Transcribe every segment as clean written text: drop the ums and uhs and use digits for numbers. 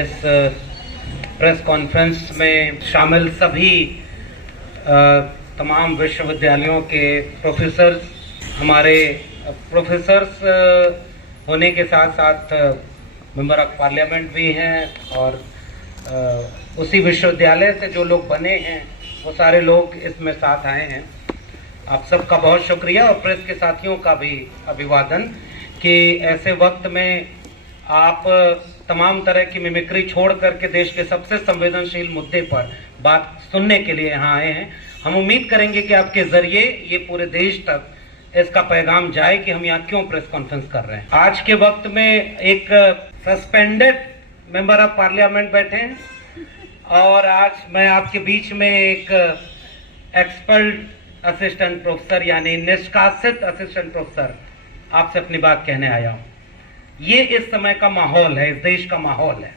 इस press conference में शामिल सभी तमाम विश्वविद्यालयों के हमारे प्रोफेसर्स होने के साथ साथ मेंबर ऑफ पार्लियामेंट भी हैं और उसी विश्वविद्यालय से जो लोग बने हैं वो सारे लोग इसमें साथ आए हैं। आप सबका बहुत शुक्रिया और प्रेस के साथियों का भी अभिवादन कि ऐसे वक्त में आप तमाम तरह की मिमिक्री छोड़ करके देश के सबसे संवेदनशील मुद्दे पर बात सुनने के लिए यहाँ आए हैं। हम उम्मीद करेंगे कि आपके जरिए ये पूरे देश तक इसका पैगाम जाए कि हम यहाँ क्यों प्रेस कॉन्फ्रेंस कर रहे हैं। आज के वक्त में एक सस्पेंडेड मेंबर ऑफ पार्लियामेंट बैठे हैं और आज मैं आपके बीच में एक एक्सपर्ट असिस्टेंट प्रोफेसर यानी निष्कासित असिस्टेंट प्रोफेसर आपसे अपनी बात कहने आया हूं। ये इस समय का माहौल है, इस देश का माहौल है।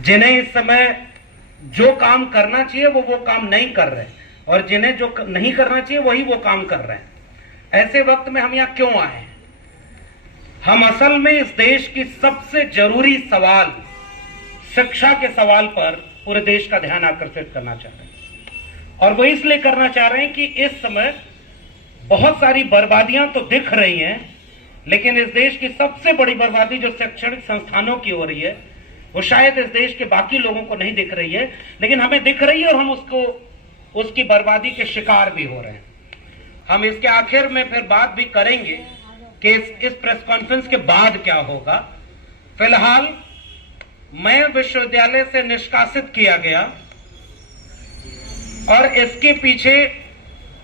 जिन्हें इस समय जो काम करना चाहिए वो काम नहीं कर रहे और जिन्हें जो नहीं करना चाहिए वही वो काम कर रहे हैं। ऐसे वक्त में हम यहाँ क्यों आए हैं? हम असल में इस देश की सबसे जरूरी सवाल शिक्षा के सवाल पर पूरे देश का ध्यान आकर्षित करना चाह रहे हैं और वो इसलिए करना चाह रहे हैं कि इस समय बहुत सारी बर्बादियां तो दिख रही हैं, लेकिन इस देश की सबसे बड़ी बर्बादी जो शैक्षणिक संस्थानों की हो रही है वो शायद इस देश के बाकी लोगों को नहीं दिख रही है, लेकिन हमें दिख रही है और हम उसकी बर्बादी के शिकार भी हो रहे हैं। हम इसके आखिर में फिर बात भी करेंगे कि इस प्रेस कॉन्फ्रेंस के बाद क्या होगा। फिलहाल मैं विश्वविद्यालय से निष्कासित किया गया और इसके पीछे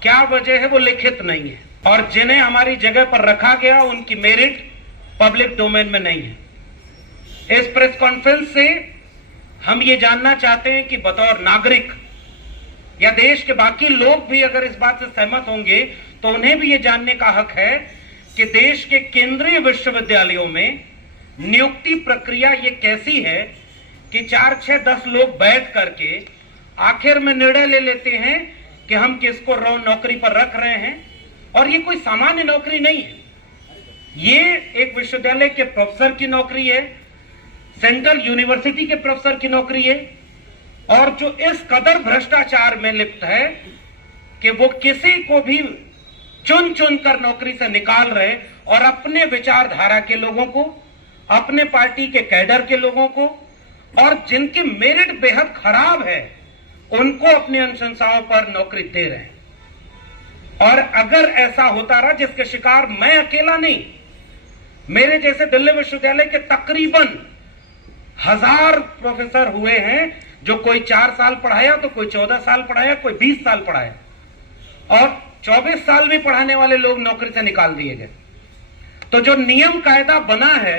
क्या वजह है वो लिखित नहीं है और जिन्हें हमारी जगह पर रखा गया उनकी मेरिट पब्लिक डोमेन में नहीं है। इस प्रेस कॉन्फ्रेंस से हम ये जानना चाहते हैं कि बतौर नागरिक या देश के बाकी लोग भी अगर इस बात से सहमत होंगे तो उन्हें भी ये जानने का हक है कि देश के केंद्रीय विश्वविद्यालयों में नियुक्ति प्रक्रिया ये कैसी है कि 4, 6, 10 लोग बैठ करके आखिर में निर्णय ले लेते हैं कि हम किसको नौकरी पर रख रहे हैं। और ये कोई सामान्य नौकरी नहीं है, ये एक विश्वविद्यालय के प्रोफेसर की नौकरी है, सेंट्रल यूनिवर्सिटी के प्रोफेसर की नौकरी है और जो इस कदर भ्रष्टाचार में लिप्त है कि वो किसी को भी चुन चुन कर नौकरी से निकाल रहे और अपने विचारधारा के लोगों को, अपने पार्टी के कैडर के लोगों को और जिनकी मेरिट बेहद खराब है उनको अपनी अनुशंसाओं पर नौकरी दे रहे हैं। और अगर ऐसा होता रहा, जिसके शिकार मैं अकेला नहीं, मेरे जैसे दिल्ली विश्वविद्यालय के तकरीबन 1000 प्रोफेसर हुए हैं जो कोई 4 साल पढ़ाया तो कोई 14 साल पढ़ाया, कोई 20 साल पढ़ाया और 24 साल भी पढ़ाने वाले लोग नौकरी से निकाल दिए गए। तो जो नियम कायदा बना है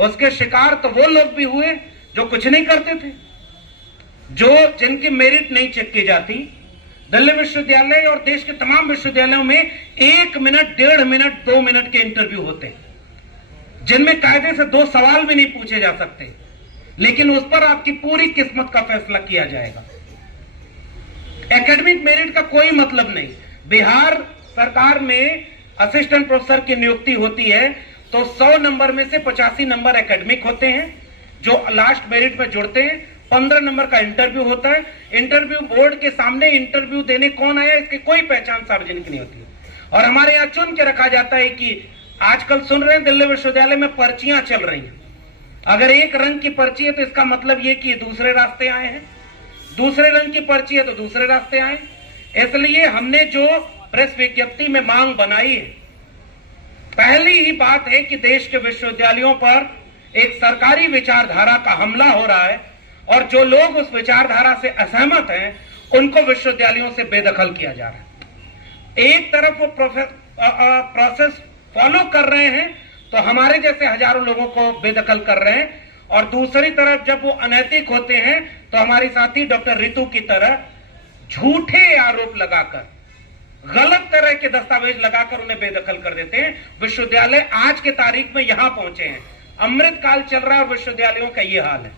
उसके शिकार तो वो लोग भी हुए जो कुछ नहीं करते थे, जिनकी मेरिट नहीं चेक की जाती। दिल्ली विश्वविद्यालय और देश के तमाम विश्वविद्यालयों में 1 मिनट, 1.5 मिनट, 2 मिनट के इंटरव्यू होते हैं जिनमें कायदे से 2 सवाल भी नहीं पूछे जा सकते, लेकिन उस पर आपकी पूरी किस्मत का फैसला किया जाएगा। एकेडमिक मेरिट का कोई मतलब नहीं। बिहार सरकार में असिस्टेंट प्रोफेसर की नियुक्ति होती है तो 100 नंबर में से 85 नंबर एकेडमिक होते हैं जो लास्ट मेरिट में जुड़ते हैं। 15 नंबर का इंटरव्यू होता है। इंटरव्यू बोर्ड के सामने इंटरव्यू देने कौन आया इसकी कोई पहचान सार्वजनिक नहीं होती है और हमारे यहाँ चुन के रखा जाता है कि आजकल सुन रहे हैं दिल्ली विश्वविद्यालय में पर्चियां चल रही हैं। अगर एक रंग की पर्ची है तो इसका मतलब ये कि दूसरे रास्ते आए हैं, दूसरे रंग की पर्ची है तो दूसरे रास्ते आए। इसलिए हमने जो प्रेस विज्ञप्ति में मांग बनाई है, पहली ही बात है कि देश के विश्वविद्यालयों पर एक सरकारी विचारधारा का हमला हो रहा है और जो लोग उस विचारधारा से असहमत हैं उनको विश्वविद्यालयों से बेदखल किया जा रहा है। एक तरफ वो प्रोसेस फॉलो कर रहे हैं तो हमारे जैसे हजारों लोगों को बेदखल कर रहे हैं और दूसरी तरफ जब वो अनैतिक होते हैं तो हमारी साथी डॉक्टर रितु की तरह झूठे आरोप लगाकर, गलत तरह के दस्तावेज लगाकर उन्हें बेदखल कर देते हैं। विश्वविद्यालय आज के तारीख में यहां पहुंचे हैं, अमृत काल चल रहा है और विश्वविद्यालयों का ये हाल है।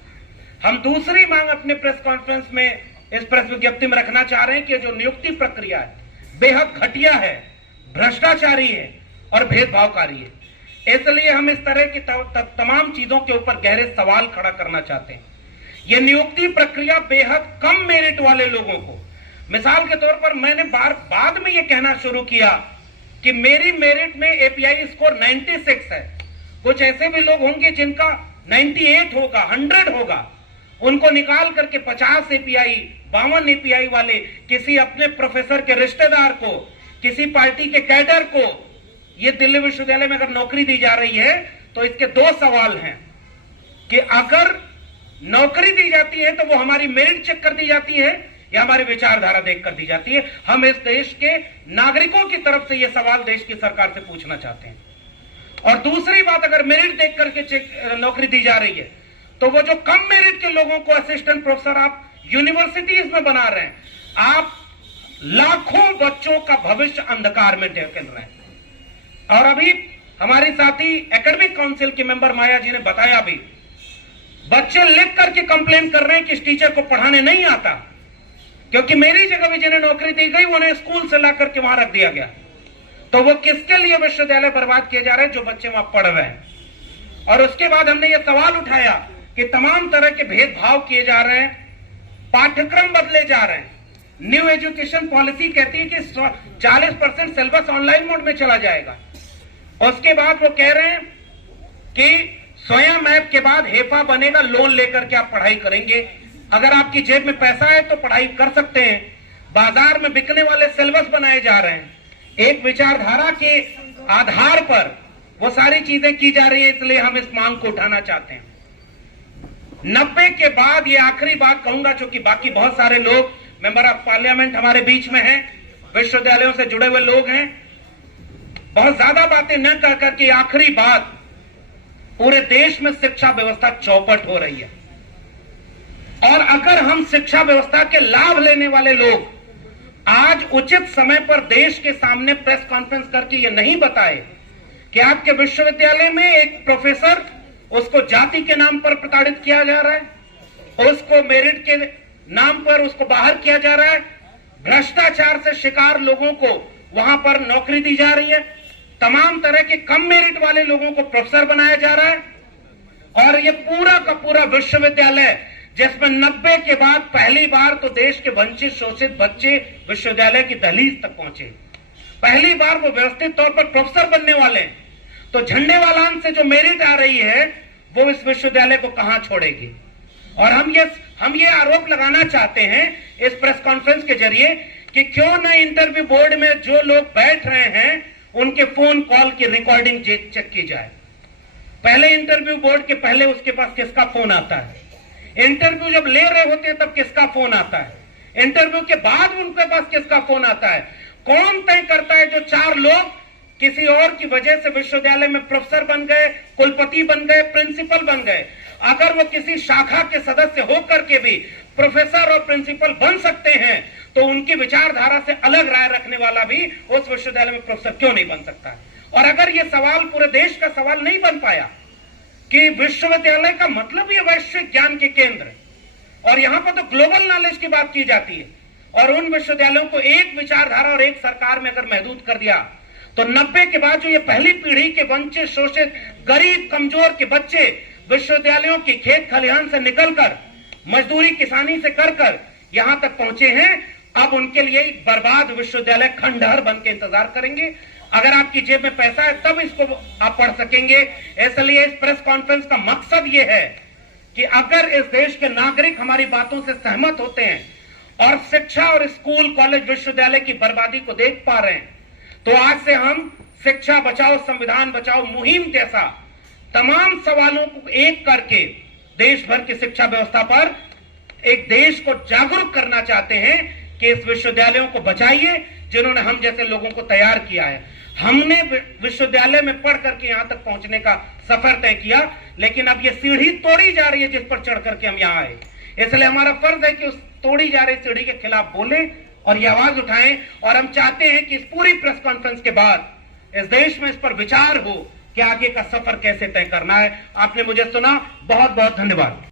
हम दूसरी मांग अपने प्रेस कॉन्फ्रेंस में, इस प्रेस विज्ञप्ति में रखना चाह रहे हैं कि जो नियुक्ति प्रक्रिया है बेहद घटिया है, भ्रष्टाचारी है और भेदभावकारी है। इसलिए हम इस तरह की तमाम चीजों के ऊपर गहरे सवाल खड़ा करना चाहते हैं। यह नियुक्ति प्रक्रिया बेहद कम मेरिट वाले लोगों को, मिसाल के तौर पर मैंने बाद में यह कहना शुरू किया कि मेरी मेरिट में एपीआई स्कोर 96 है, कुछ ऐसे भी लोग होंगे जिनका 98 होगा, 100 होगा, उनको निकाल करके 50 एपीआई, 52 एपीआई वाले किसी अपने प्रोफेसर के रिश्तेदार को, किसी पार्टी के कैडर को ये दिल्ली विश्वविद्यालय में अगर नौकरी दी जा रही है तो इसके दो सवाल हैं कि अगर नौकरी दी जाती है तो वो हमारी मेरिट चेक कर दी जाती है या हमारी विचारधारा देख कर दी जाती है। हम इस देश के नागरिकों की तरफ से यह सवाल देश की सरकार से पूछना चाहते हैं। और दूसरी बात, अगर मेरिट देख करके नौकरी दी जा रही है तो वो जो कम मेरिट के लोगों को असिस्टेंट प्रोफेसर आप यूनिवर्सिटीज में बना रहे हैं, आप लाखों बच्चों का भविष्य अंधकार में ढकेल रहे हैं। और अभी हमारे साथी एकेडमिक काउंसिल के मेंबर माया जी ने बताया, भी बच्चे लिख करके कंप्लेन कर रहे हैं कि इस टीचर को पढ़ाने नहीं आता, क्योंकि मेरी जगह भी जिन्हें नौकरी दी गई उन्हें स्कूल से ला करके वहां रख दिया गया। तो वो किसके लिए विश्वविद्यालय बर्बाद किए जा रहे हैं? जो बच्चे वहां पढ़ रहे हैं। और उसके बाद हमने ये सवाल उठाया कि तमाम तरह के भेदभाव किए जा रहे हैं, पाठ्यक्रम बदले जा रहे हैं। न्यू एजुकेशन पॉलिसी कहती है कि 40% सिलेबस ऑनलाइन मोड में चला जाएगा। उसके बाद वो कह रहे हैं कि स्वयं ऐप के बाद हेफा बनेगा, लोन लेकर के आप पढ़ाई करेंगे। अगर आपकी जेब में पैसा है तो पढ़ाई कर सकते हैं। बाजार में बिकने वाले सिलेबस बनाए जा रहे हैं, एक विचारधारा के आधार पर वो सारी चीजें की जा रही है। इसलिए हम इस मांग को उठाना चाहते हैं। 90 के बाद ये आखिरी बात कहूंगा, चूंकि बाकी बहुत सारे लोग मेंबर ऑफ पार्लियामेंट हमारे बीच में हैं, विश्वविद्यालयों से जुड़े हुए लोग हैं। बहुत ज्यादा बातें न कर करके आखिरी बात, पूरे देश में शिक्षा व्यवस्था चौपट हो रही है। और अगर हम शिक्षा व्यवस्था के लाभ लेने वाले लोग आज उचित समय पर देश के सामने प्रेस कॉन्फ्रेंस करके ये नहीं बताए कि आपके विश्वविद्यालय में एक प्रोफेसर, उसको जाति के नाम पर प्रताड़ित किया जा रहा है, उसको मेरिट के नाम पर उसको बाहर किया जा रहा है, भ्रष्टाचार से शिकार लोगों को वहां पर नौकरी दी जा रही है, तमाम तरह के कम मेरिट वाले लोगों को प्रोफेसर बनाया जा रहा है। और ये पूरा का पूरा विश्वविद्यालय जिसमें 90 के बाद पहली बार तो देश के वंचित शोषित बच्चे विश्वविद्यालय की दहलीज तक पहुंचे, पहली बार वो व्यवस्थित तौर पर प्रोफेसर बनने वाले हैं। तो झंडेवालान से जो मेरिट आ रही है वो इस विश्वविद्यालय को कहां छोड़ेगी। और हम ये आरोप लगाना चाहते हैं इस प्रेस कॉन्फ्रेंस के जरिए कि क्यों न इंटरव्यू बोर्ड में जो लोग बैठ रहे हैं उनके फोन कॉल की रिकॉर्डिंग चेक की जाए। पहले इंटरव्यू बोर्ड के पहले उसके पास किसका फोन आता है, इंटरव्यू जब ले रहे होते हैं तब किसका फोन आता है, इंटरव्यू के बाद उनके पास किसका फोन आता है, कौन तय करता है जो 4 लोग किसी और की वजह से विश्वविद्यालय में प्रोफेसर बन गए, कुलपति बन गए, प्रिंसिपल बन गए। अगर वो किसी शाखा के सदस्य होकर के भी प्रोफेसर और प्रिंसिपल बन सकते हैं तो उनकी विचारधारा से अलग राय रखने वाला भी उस विश्वविद्यालय में प्रोफेसर क्यों नहीं बन सकता है। और अगर ये सवाल पूरे देश का सवाल नहीं बन पाया कि विश्वविद्यालय का मतलब ये वैश्विक ज्ञान के केंद्र है और यहां पर तो ग्लोबल नॉलेज की बात की जाती है, और उन विश्वविद्यालयों को एक विचारधारा और एक सरकार में अगर महदूद कर दिया तो 90 के बाद जो ये पहली पीढ़ी के वंचित शोषित गरीब कमजोर के बच्चे विश्वविद्यालयों की खेत खलिहान से निकलकर मजदूरी किसानी से कर यहां तक पहुंचे हैं, अब उनके लिए एक बर्बाद विश्वविद्यालय खंडहर बन के इंतजार करेंगे। अगर आपकी जेब में पैसा है तब इसको आप पढ़ सकेंगे। इसलिए इस प्रेस कॉन्फ्रेंस का मकसद ये है कि अगर इस देश के नागरिक हमारी बातों से सहमत होते हैं और शिक्षा और स्कूल कॉलेज विश्वविद्यालय की बर्बादी को देख पा रहे हैं तो आज से हम शिक्षा बचाओ संविधान बचाओ मुहिम जैसा तमाम सवालों को एक करके देश भर की शिक्षा व्यवस्था पर एक देश को जागरूक करना चाहते हैं कि इस विश्वविद्यालयों को बचाइए जिन्होंने हम जैसे लोगों को तैयार किया है। हमने विश्वविद्यालय में पढ़ करके यहां तक पहुंचने का सफर तय किया, लेकिन अब ये सीढ़ी तोड़ी जा रही है जिस पर चढ़ करके हम यहां आए। इसलिए हमारा फर्ज है कि उस तोड़ी जा रही सीढ़ी के खिलाफ बोलें और ये आवाज उठाएं। और हम चाहते हैं कि इस पूरी प्रेस कॉन्फ्रेंस के बाद इस देश में इस पर विचार हो कि आगे का सफर कैसे तय करना है। आपने मुझे सुना, बहुत बहुत धन्यवाद।